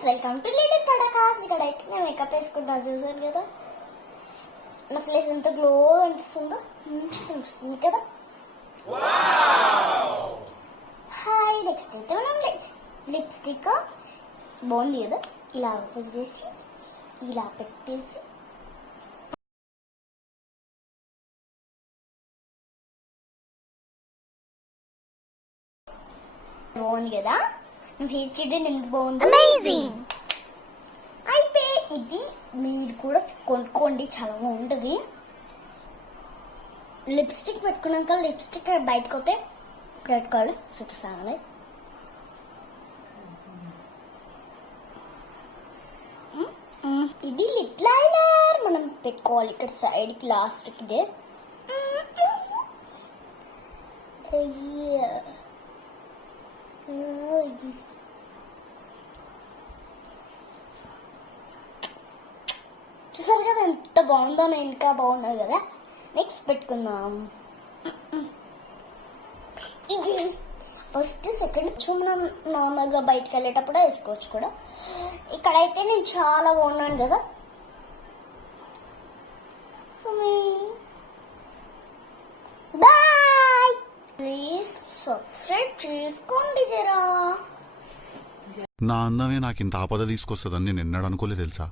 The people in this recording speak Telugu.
ఫ్రెండ్స్, వెల్కమ్ టు లిటిల్ పడకాస్. ఇక్కడ అయితే నేను మేకప్ వేసుకుంటా, చూసాను కదా నా ఫేస్ ఎంత గ్లో అనిపిస్తుందో. అనిపిస్తుంది కదా. హాయ్, నెక్స్ట్ అయితే మనం లిప్స్టిక్ బాగుంది కదా, ఇలా ఓపెన్ చేసి ఇలా పెట్టేసి బాగుంది కదా. ఫేస్ ట్రీట్మెంట్ ఎంత బాగుంది, అమేజింగ్. అయితే ఇది మీరు కూడా కొనుక్కోండి, చాలా బాగుంటుంది. లిప్స్టిక్ పెట్టుకున్నాక లిప్స్టిక్ బయటకు వస్తే పెట్టుకోవాలి, చూపిస్తాను. ఇది లిప్ లైనర్ మనం పెట్టుకోవాలి ఇక్కడ సైడ్కి లాస్ట్కి. ఇదే చూసారు కదా ఎంత బాగుందో, నేను ఇంకా బాగున్నాయి కదా. నెక్స్ట్ పెట్టుకుందాం ఇది. ఫస్ట్ సెకండ్ మనం నార్మల్గా బయటకు వెళ్ళేటప్పుడు వేసుకోవచ్చు కూడా. ఇక్కడైతే నేను చాలా బాగున్నాను కదా. బాయ్, ప్లీజ్ సబ్స్క్రైబ్ చేసుకోండి జరా. నా అందమే నాకు ఇంత ఆపద తీసుకొస్తుందని నేను ఎన్నడూ అనుకోలేదు తెలుసా.